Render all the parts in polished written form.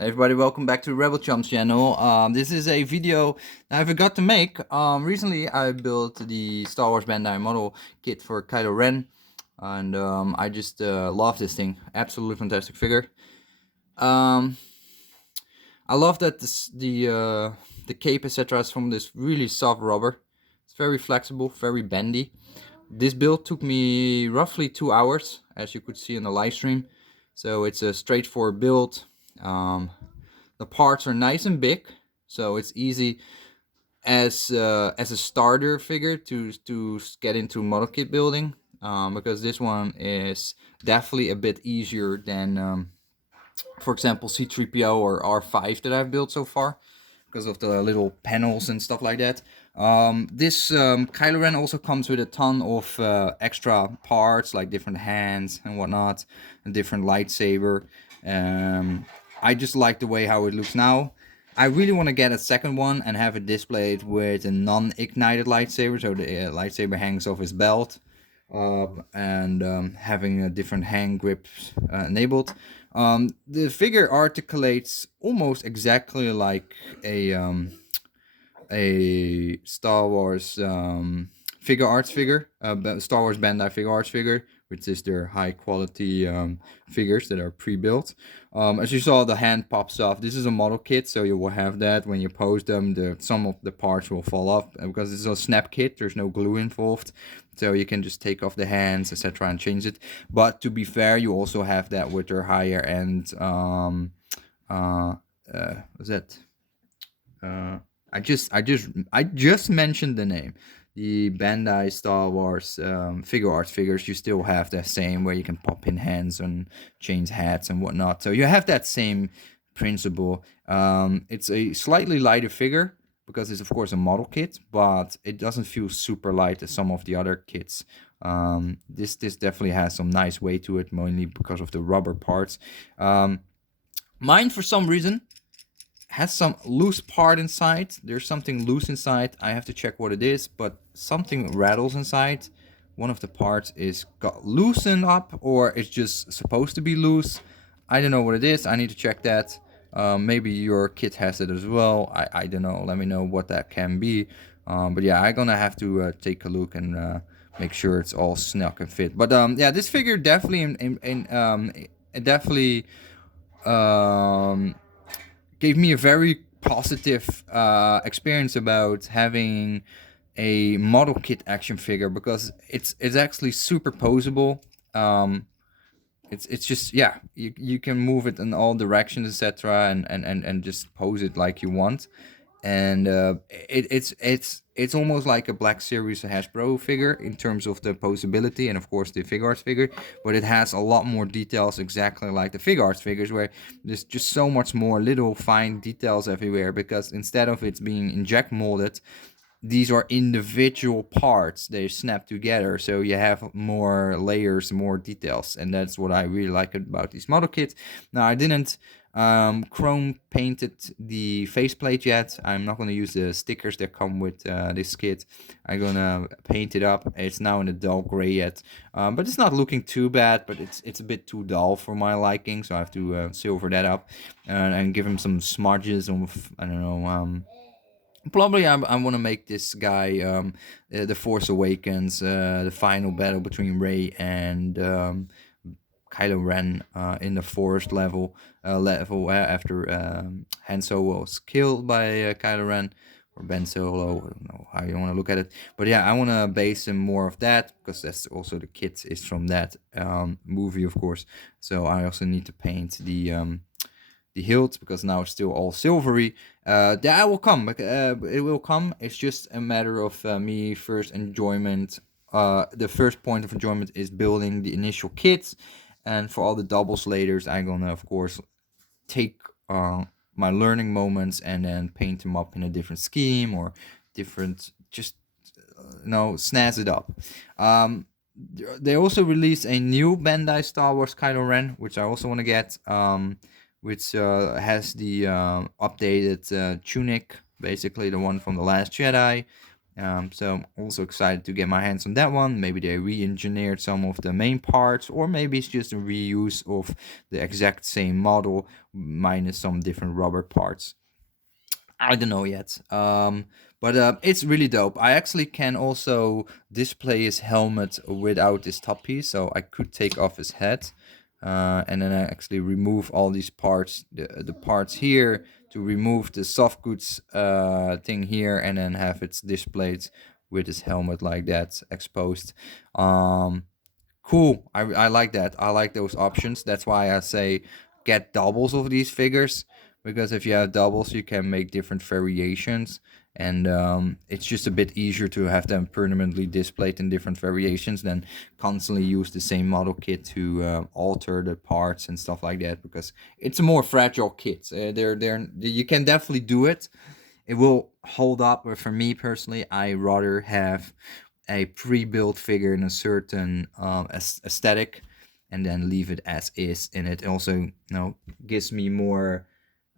Hey everybody, welcome back to Rebel Chums channel. This is a video that I forgot to make. Recently I built the Star Wars Bandai model kit for Kylo Ren, and I just love this thing. Absolutely fantastic figure. Um, I love that the cape etc. is from this really soft rubber. It's very flexible, very bendy. This build took me roughly 2 hours, as you could see in the live stream. So it's a straightforward build. Um, the parts are nice and big, so it's easy as a starter figure to get into model kit building. Because this one is definitely a bit easier than, for example, C3PO or R5 that I've built so far, because of the little panels and stuff like that. This Kylo Ren also comes with a ton of extra parts, like different hands and whatnot, and different lightsaber. I just like the way how it looks now. I really want to get a second one and have it displayed with a non-ignited lightsaber, so the lightsaber hangs off his belt, and having a different hand grip enabled. The figure articulates almost exactly like a Star Wars figure arts figure, Star Wars Bandai figure arts figure, which is their high quality figures that are pre-built. As you saw, the hand pops off. This is a model kit, so you will have that when you pose them. Some of the parts will fall off because it's a snap kit. There's no glue involved, so you can just take off the hands, etc., and change it. But to be fair, you also have that with their higher end. What's that? Uh, I just mentioned the name. The Bandai Star Wars figure arts figures, you still have that same where you can pop in hands and change hats and whatnot. So you have that same principle. It's a slightly lighter figure because it's of course a model kit, but it doesn't feel super light as some of the other kits. This definitely has some nice weight to it, mainly because of the rubber parts. Mine, for some reason, has some loose part inside. There's something loose inside. I have to check what it is, but something rattles inside. One of the parts is got loosened up, or it's just supposed to be loose. I don't know what it is. I need to check that. Maybe your kit has it as well. I don't know. Let me know what that can be. But yeah, I'm gonna have to take a look and make sure it's all snug and fit. But yeah, this figure definitely it definitely um, gave me a very positive experience about having a model kit action figure, because it's actually super poseable. It's just, yeah, you can move it in all directions, etc., and just pose it like you want. And it's almost like a Black Series Hasbro figure in terms of the posability and of course the figure arts figure, but it has a lot more details, exactly like the figure arts figures, where there's just so much more little fine details everywhere, because instead of it being inject molded, these are individual parts. They snap together, so you have more layers, more details, and that's what I really like about these model kits. Now, I didn't chrome painted the faceplate yet. I'm not going to use the stickers that come with this kit. I'm gonna paint it up. It's now in a dull gray yet, but it's not looking too bad, but it's a bit too dull for my liking, so I have to silver that up and give him some smudges of, I don't know, probably I want to make this guy the Force Awakens, the final battle between Rey and Kylo Ren in the forest level after Han Solo was killed by Kylo Ren, or Ben Solo. I don't know how you want to look at it, but yeah, I want to base him more of that, because that's also the kit is from that movie, of course. So I also need to paint the hilt, because now it's still all silvery. That will come. It will come. It's just a matter of me first enjoyment. The first point of enjoyment is building the initial kits, and for all the doubles later, I'm gonna of course take my learning moments and then paint them up in a different scheme or different, just snazz it up. They also released a new Bandai Star Wars Kylo Ren, which I also want to get. Which has the updated tunic, basically the one from The Last Jedi. So I'm also excited to get my hands on that one. Maybe they re-engineered some of the main parts, or maybe it's just a reuse of the exact same model minus some different rubber parts. I don't know yet. But it's really dope. I actually can also display his helmet without this top piece, so I could take off his head, and then I actually remove all these parts, the parts here, to remove the soft goods thing here, and then have it displayed with his helmet like that exposed. Um, Cool. I like that. I like those options. That's why I say get doubles of these figures, because if you have doubles, you can make different variations, and it's just a bit easier to have them permanently displayed in different variations than constantly use the same model kit to alter the parts and stuff like that. Because it's a more fragile kit. You can definitely do it. It will hold up, but for me personally, I rather have a pre-built figure in a certain aesthetic, and then leave it as is. And it also, gives me more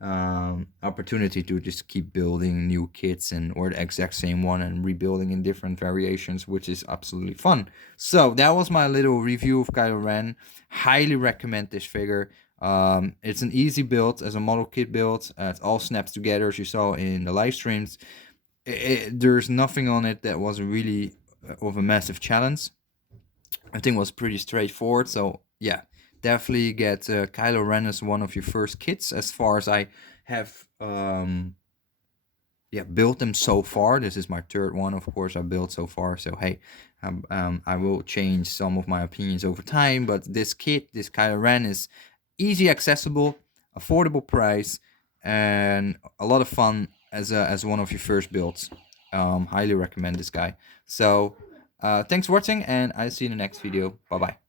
opportunity to just keep building new kits and or the exact same one and rebuilding in different variations, which is absolutely fun. So that was my little review of Kylo Ren. Highly recommend this figure. It's an easy build as a model kit build. It all snaps together as you saw in the live streams. There's nothing on it that was really of a massive challenge. I think it was pretty straightforward. So yeah, definitely get Kylo Ren as one of your first kits. As far as I have built them so far. This is my third one, of course, I built so far. So hey, I will change some of my opinions over time. But this kit, this Kylo Ren, is easy, accessible, affordable price, and a lot of fun as one of your first builds. Highly recommend this guy. So thanks for watching, and I'll see you in the next video. Bye bye.